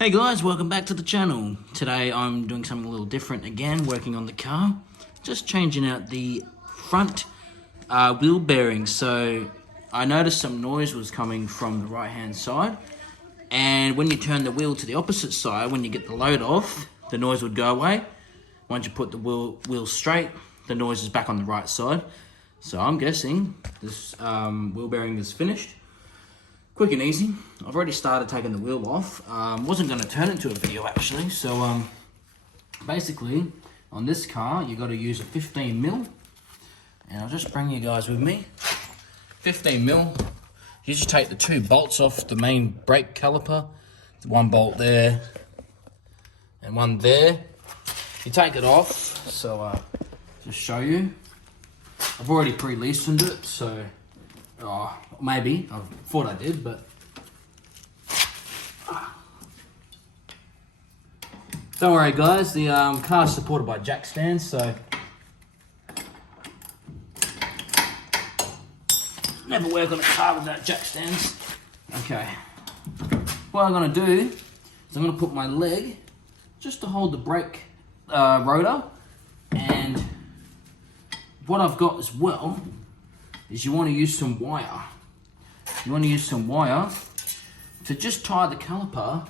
Hey guys, welcome back to the channel. Today I'm doing something a little different again, working on the car. Just changing out the front wheel bearings. So I noticed some noise was coming from the right hand side, and when you turn the wheel to the opposite side, when you get the load off, the noise would go away. Once you put the wheel straight, the noise is back on the right side. So I'm guessing this wheel bearing is finished. Quick and easy. I've already started taking the wheel off. Wasn't going to turn it into a video actually. So basically on this car you got to use a 15mm, and I'll just bring you guys with me. 15mm. You just take the two bolts off the main brake caliper. One bolt there and one there. You take it off. So just show you. I've already pre-loosened it, so maybe. I thought I did, but don't worry guys, the car's supported by jack stands, so never work on a car without jack stands. Okay, what I'm going to do is I'm going to put my leg just to hold the brake rotor, and what I've got as well is you want to use some wire. You want to use some wire to just tie the caliper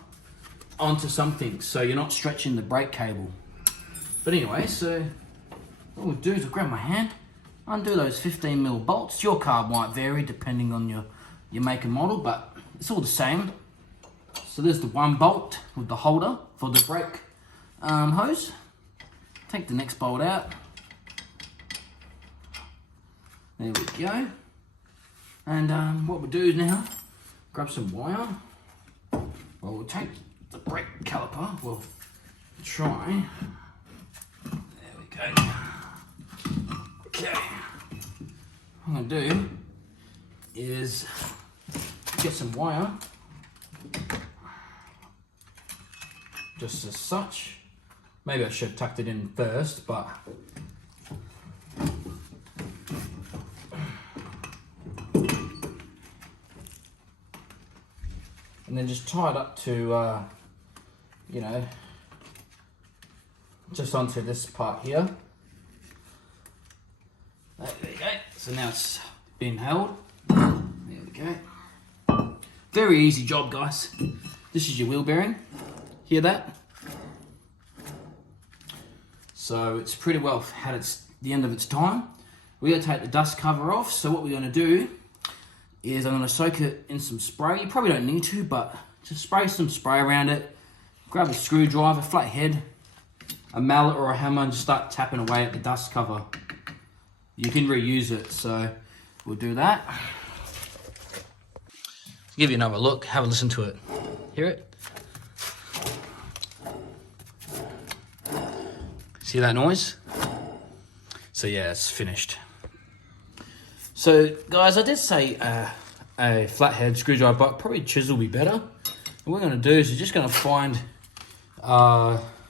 onto something so you're not stretching the brake cable. But anyway, so what we'll do is I'll grab my hand, undo those 15mm bolts. Your car might vary depending on your make and model, but it's all the same. So there's the one bolt with the holder for the brake hose. Take the next bolt out. There we go. And what we'll do now, grab some wire. Well, we'll take the brake caliper. We'll try. There we go. Okay. What I'm going to do is get some wire. Just as such. Maybe I should have tucked it in first, but and then just tie it up to, just onto this part here. There we go. So now it's been held. There we go. Very easy job, guys. This is your wheel bearing. Hear that? So it's pretty well had the end of its time. We're going to take the dust cover off. So what we're going to do is I'm going to soak it in some spray. You probably don't need to, but just spray some spray around it. Grab a screwdriver, flat head, a mallet or a hammer, and just start tapping away at the dust cover. You can reuse it, so we'll do that. Give you another look, have a listen to it. Hear it? See that noise? So yeah, it's finished. So guys, I did say a flathead screwdriver, but probably chisel will be better. And what we're going to do is we're just going to find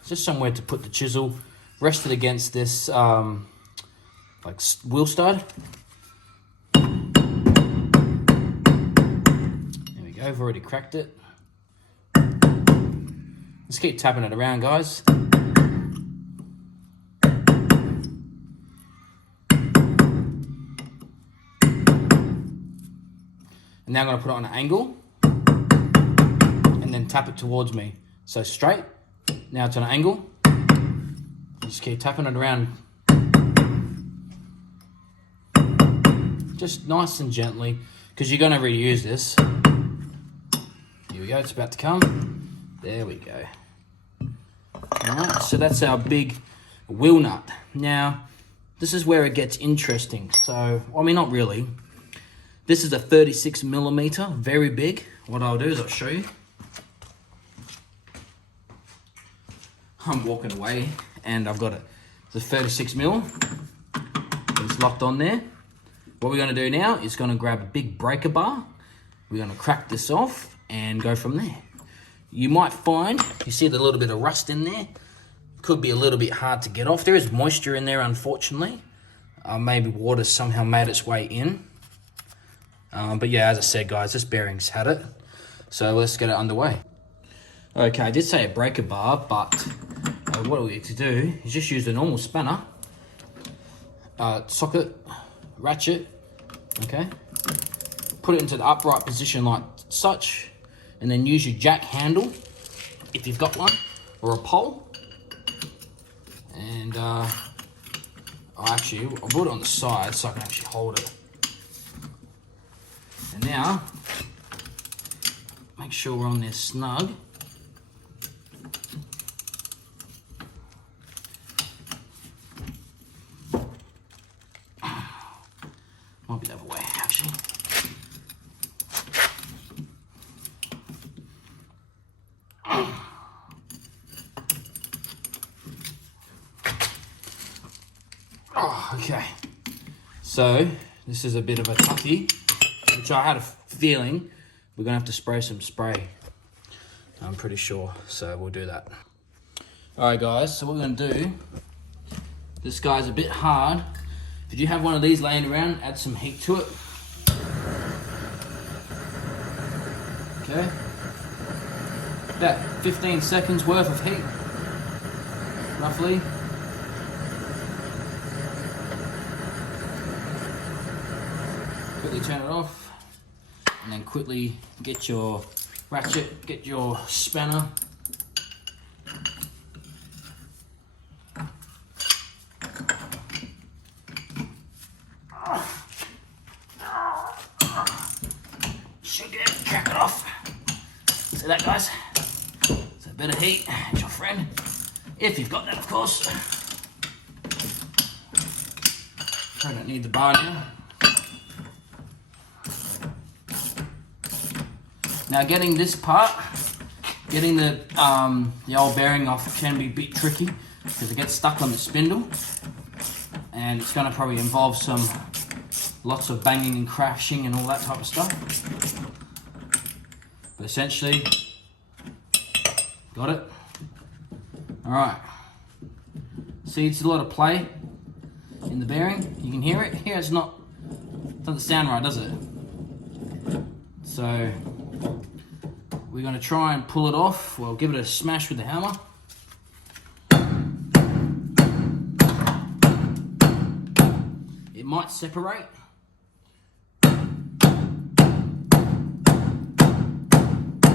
just somewhere to put the chisel, rest it against this like wheel stud. There we go, I've already cracked it. Let's keep tapping it around, guys. And now I'm going to put it on an angle and then tap it towards me. So straight, now it's on an angle. Just keep tapping it around. Just nice and gently, because you're going to reuse this. Here we go, it's about to come. There we go. Alright, so that's our big wheel nut. Now, this is where it gets interesting. So, I mean, not really. This is a 36mm, very big. What I'll do is I'll show you. I'm walking away and I've got it. It's a 36mm. It's locked on there. What we're going to do now is going to grab a big breaker bar. We're going to crack this off and go from there. You might find, you see the little bit of rust in there. Could be a little bit hard to get off. There is moisture in there, unfortunately. Maybe water somehow made its way in. But yeah, as I said, guys, this bearing's had it. So let's get it underway. Okay, I did say a breaker bar, but what we need to do is just use the normal spanner, socket, ratchet, okay? Put it into the upright position like such, and then use your jack handle, if you've got one, or a pole. And I'll put it on the side so I can actually hold it. And now, make sure we're on there snug. Might be the other way, actually. Oh, okay. So, this is a bit of a toughie, which I had a feeling we're gonna have to spray some spray. I'm pretty sure, so we'll do that. All right, guys, so what we're gonna do, this guy's a bit hard. If you have one of these laying around, add some heat to it. Okay. About 15 seconds worth of heat, roughly. Quickly turn it off, and then quickly get your ratchet, get your spanner. Should get it, cap it off. See that, guys? It's a bit of heat, it's your friend. If you've got that, of course. I don't need the bar now. Now getting this part, getting the old bearing off can be a bit tricky because it gets stuck on the spindle, and it's going to probably involve lots of banging and crashing and all that type of stuff. But essentially, got it. All right. See, it's a lot of play in the bearing. You can hear it. Here, it doesn't sound right, does it? So we're going to try and pull it off. Well, give it a smash with the hammer. It might separate.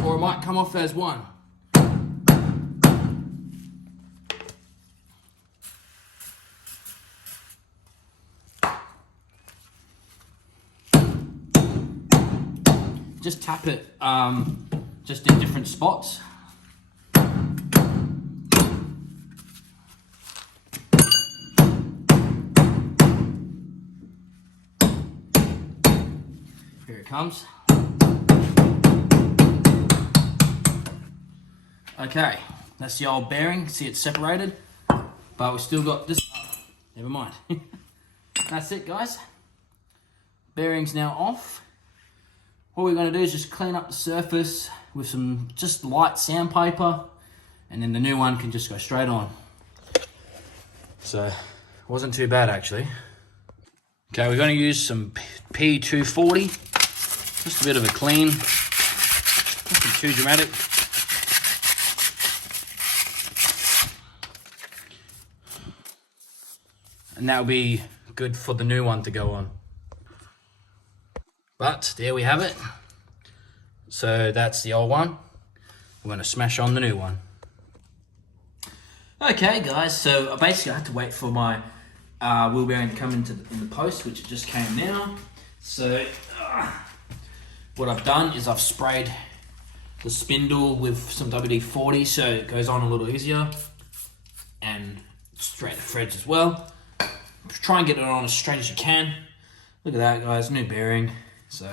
Or it might come off as one. Just tap it just in different spots. Here it comes. Okay, that's the old bearing. See, it's separated, but we've still got this. Never mind. That's it, guys. Bearing's now off. What we're going to do is just clean up the surface with some just light sandpaper, and then the new one can just go straight on. So, it wasn't too bad actually. Okay, we're going to use some P240, just a bit of a clean, nothing too dramatic. And that'll be good for the new one to go on. But there we have it. So that's the old one. We're going to smash on the new one. Okay, guys. So basically, I had to wait for my wheel bearing to come in the post, which it just came now. So what I've done is I've sprayed the spindle with some WD-40, so it goes on a little easier, and straight to threads as well. Try and get it on as straight as you can. Look at that, guys. New bearing. So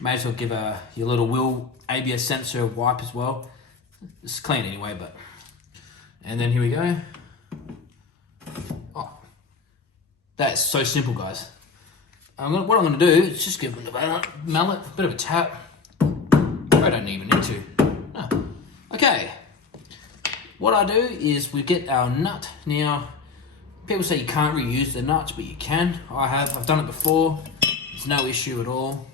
may as well give your little wheel ABS sensor a wipe as well. It's clean anyway, but. And then here we go. Oh, that is so simple, guys. What I'm going to do is just give it a mallet, a bit of a tap. I don't even need to. No. Okay. What I do is we get our nut. Now, people say you can't reuse the nuts, but you can. I've done it before. It's no issue at all.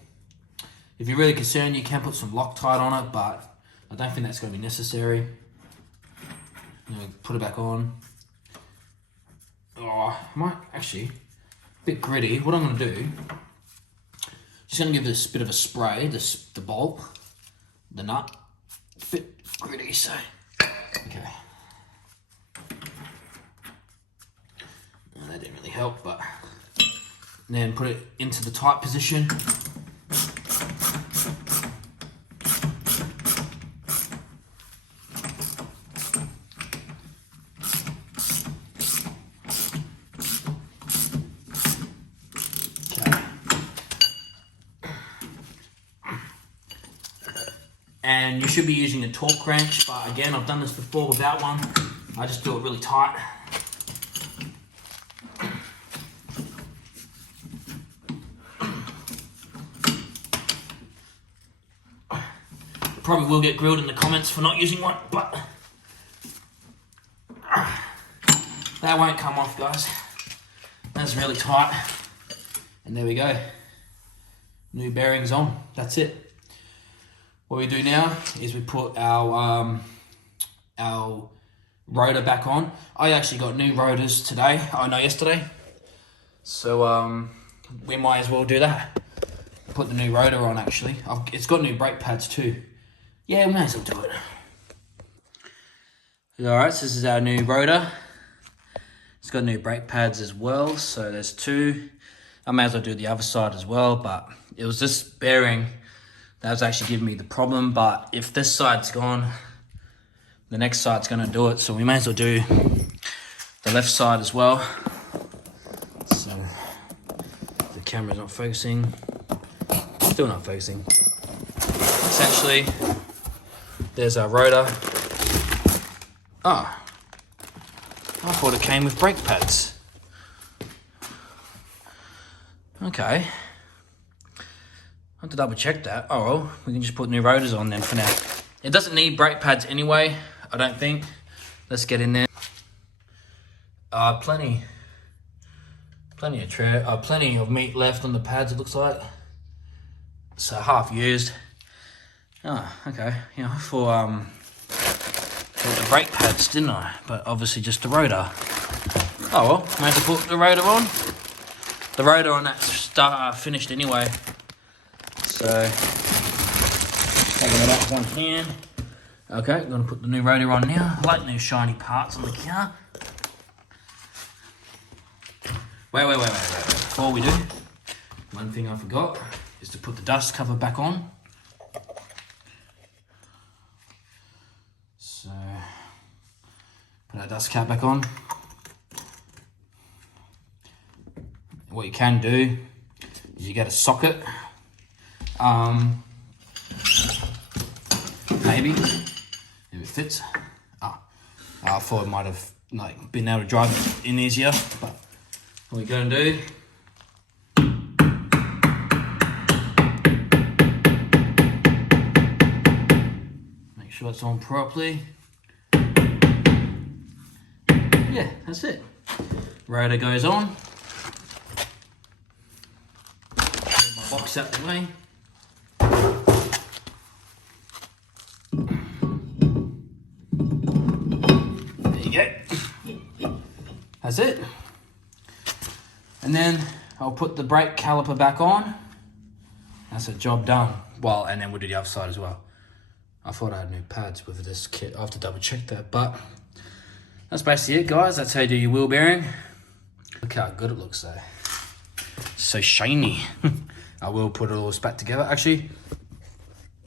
If you're really concerned, you can put some Loctite on it, but I don't think that's going to be necessary. Put it back on. Oh, I might actually, a bit gritty. What I'm going to do, just going to give this a bit of a spray, the bolt, the nut. It's a bit gritty, so, okay. Well, that didn't really help, but then put it into the tight position. And you should be using a torque wrench, but again, I've done this before without one. I just do it really tight. Probably will get grilled in the comments for not using one, but that won't come off, guys. That's really tight. And there we go. New bearings on. That's it. What we do now is we put our rotor back on. I actually got new rotors today. Oh no, yesterday. So we might as well do that. Put the new rotor on actually. It's got new brake pads too. Yeah, we may as well do it. Alright, so this is our new rotor. It's got new brake pads as well, so there's two. I may as well do the other side as well, but it was this bearing that was actually giving me the problem, but if this side's gone, the next side's gonna do it, so we may as well do the left side as well. So, the camera's not focusing. Still not focusing. Essentially, there's our rotor. Oh, I thought it came with brake pads. Okay. I have to double check that. Oh well, we can just put new rotors on then for now. It doesn't need brake pads anyway, I don't think. Let's get in there. Plenty of meat left on the pads, it looks like. So half used. Oh, okay. Yeah, for the brake pads, didn't I? But obviously just the rotor. Oh well, I have to put the rotor on. The rotor on that's finished anyway. So, taking it up one hand. Okay, gonna put the new rotor on now. I like new shiny parts on the car. Wait. Before we do, one thing I forgot is to put the dust cover back on. So, put that dust cap back on. What you can do is you get a socket. Maybe if it fits. I thought it might have been able to drive it in easier, but what we're going to do, make sure it's on properly. Yeah, that's it. Rotor goes on. Get my box out the way. That's it. And then I'll put the brake caliper back on. That's a job done. Well, and then we'll do the other side as well. I thought I had new pads with this kit. I have to double check that, but that's basically it, guys. That's how you do your wheel bearing. Look how good it looks though. So shiny. I will put it all back together. Actually,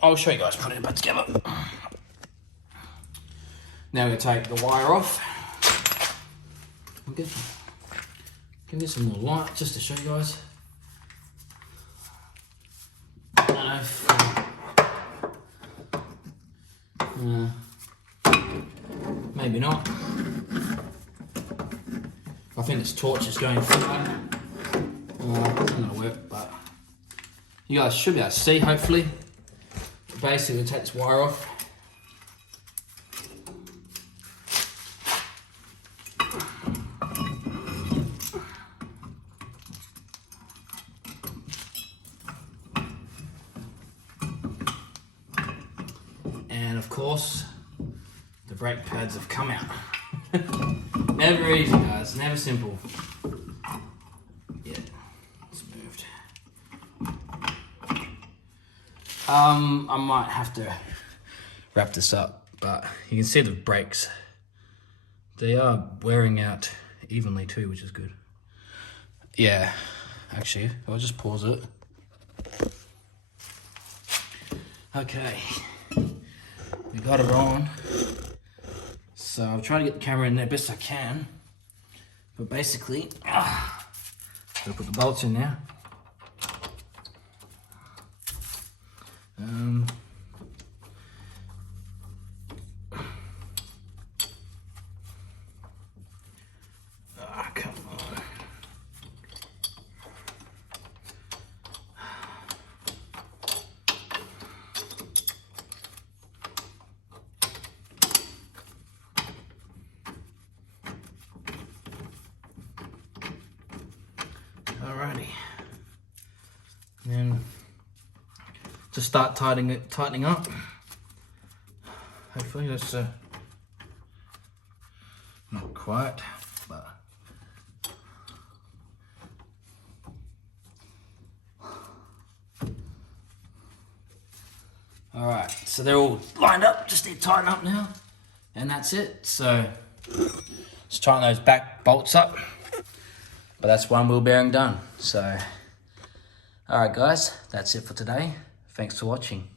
I'll show you guys putting it back together. Now we're going to take the wire off. Give it some more light just to show you guys. Maybe not. I think this torch is going through that. It's not gonna work, but you guys should be able to see, hopefully. Basically, we'll take this wire off. of course, the brake pads have come out. Never easy, guys. Never simple. Yeah, it's moved. I might have to wrap this up, but you can see the brakes. They are wearing out evenly too, which is good. Yeah, actually, I'll just pause it. Okay, we got it on. So I'll try to get the camera in there best I can. But basically, gotta put the bolts in now. Come on. Alrighty. And then just start tightening up. Hopefully that's not quite, but alright, so they're all lined up, just need to tighten up now, and that's it. So just tighten those back bolts up, but that's one wheel bearing done. So alright guys, that's it for today. Thanks for watching.